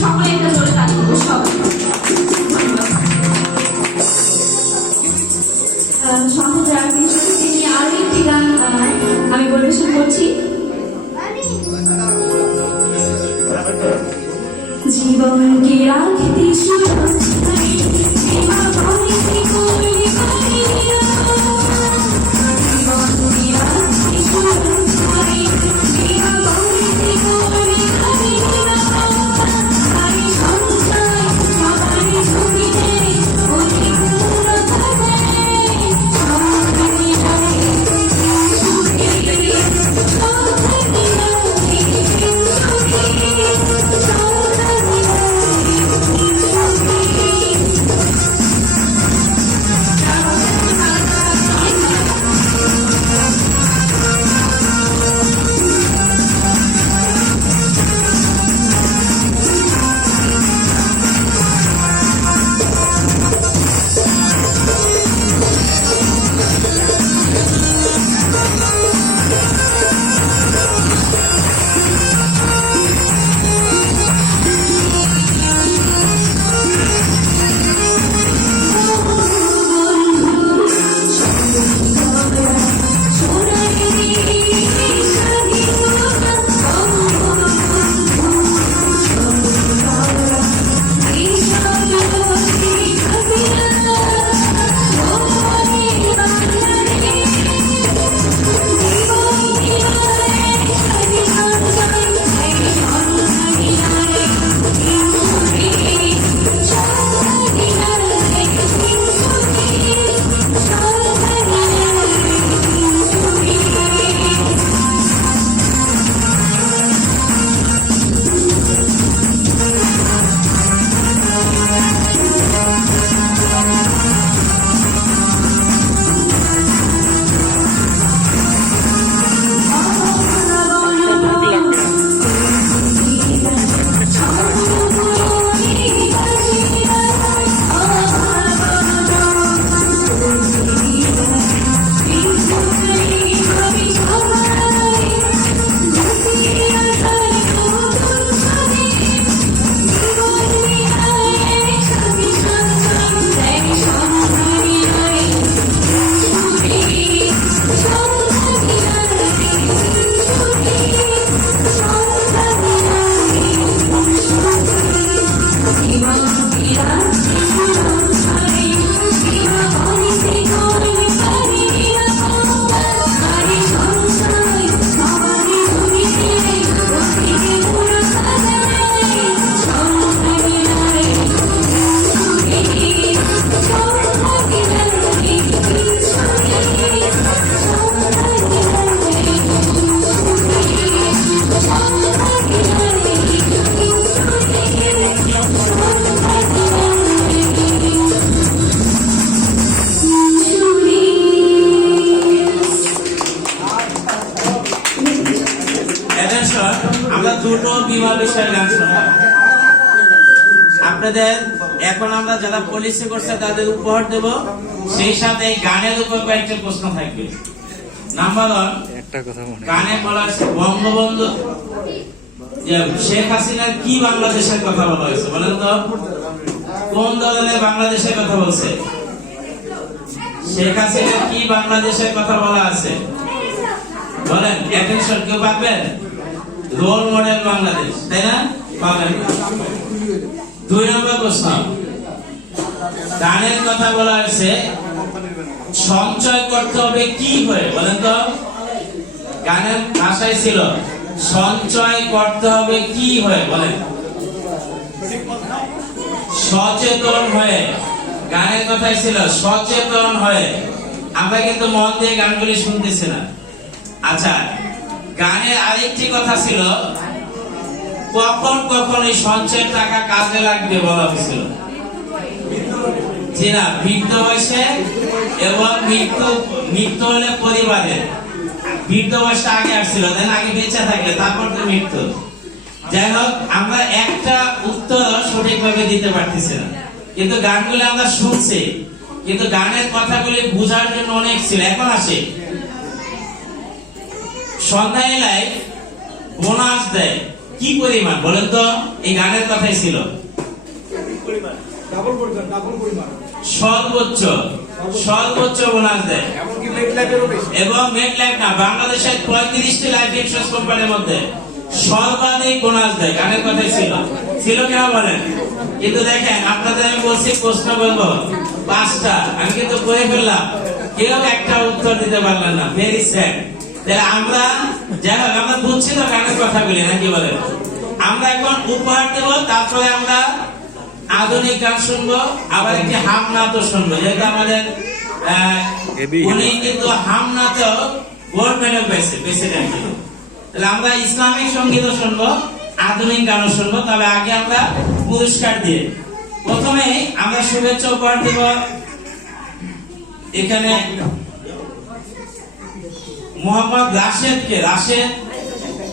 সকলে একটা জোরে তালি দেবো সব। সঙ্গে যারা তিনি আরো একটি গান আমি পরিবেশন করছি। জীবন কি রাখতে আমরা দুটো বিবাহ বিষয়ের গান শুনলাম। আপনাদের এখন আমরা যারা পলিসি করছে তাদের উপহার দেব, সেই সাথে গানের উপর কয়েকটা প্রশ্ন থাকবে। নাম্বার 1, গানে বলা আছে বঙ্গবন্ধু শেখ হাসিনার কি বাংলাদেশের কথা বলা হয়েছে বলেন তো? কোন ধরনের বাংলাদেশের কথা বলছে? শেখ হাসিনার কি বাংলাদেশের কথা বলা আছে বলেন? অ্যাটেনশন, কেউ পাবেন? রোল মডেল বাংলাদেশ, তাই না? পাবেন। 2 নম্বর প্রশ্ন, গানের কথা বলা হয়েছে সঞ্চয় করতে হবে কি হয়ে বলেন তো? গানের ভাষায় ছিল সঞ্চয় করতে হবে কি হয়ে বলেন? সচেতন হয়ে। গানের কথাই ছিল সচেতন হয়ে। আমরা কিন্তু মন দিয়ে গানগুলি শুনতেছি না। আচ্ছা, গানের আরেকটি কথা ছিল কখন কখন এই সঞ্চয়ের টাকা কাজে লাগবে বলা হয়েছিল। জি না, বৃদ্ধ বয়সে এবং মৃত্যু হলে পরিবারের। বৃদ্ধ বয়সটা আগে আসছিল, তাই না? আগে বেঁচে থাকলে তারপর তো মৃত্যু। যাই হোক, আমরা একটা উত্তর সঠিকভাবে দিতে পারতেছি না, কিন্তু গানগুলো আমরা শুনছি, কিন্তু গানের কথাগুলি বোঝার জন্য অনেক ছিল। এখন আসে সন্ধ্যা এলায় বোনাস দেয়, কি পরিমাণ বলেন তো? এই গানের কথাই ছিল সর্বোচ্চ সর্বোচ্চ বোনাস দেয়। এবং মেটলাইফ না, বাংলাদেশের 35টি লাইফ ইন্স্যুরেন্স কোম্পানির মধ্যে সর্বাধিক বোনাস দেয়। গানের কথাই ছিল ছিল কেন বলেন? কিন্তু দেখেন, আপনাদের আমি বলছি প্রশ্ন বলবো 5টা, আমি কিন্তু করে ফেললাম, কেউ একটা উত্তর দিতে পারলেন না। Very sad. তাহলে আমরা যাই হোক, আমরা বুঝছি তো গানের কথাগুলি, নাকি বলেন? আমরা এখন উপহার দেব, তারপরে আমরা আধুনিক গান শুনবো, আবার একটি হামনাথও শুনবো, যেহেতু আমাদের উনি কিন্তু হামনাথেও গোল্ড মেডেল পেয়েছে প্রেসিডেন্ট। তাহলে আমরা ইসলামিক সঙ্গীতও শুনবো, আধুনিক গানও শুনবো। তবে আগে আমরা পুরস্কার দিয়ে, প্রথমে আমরা শুভেচ্ছা উপহার দিব। এখানে মোহাম্মদ রাশেদকে, রাশেদ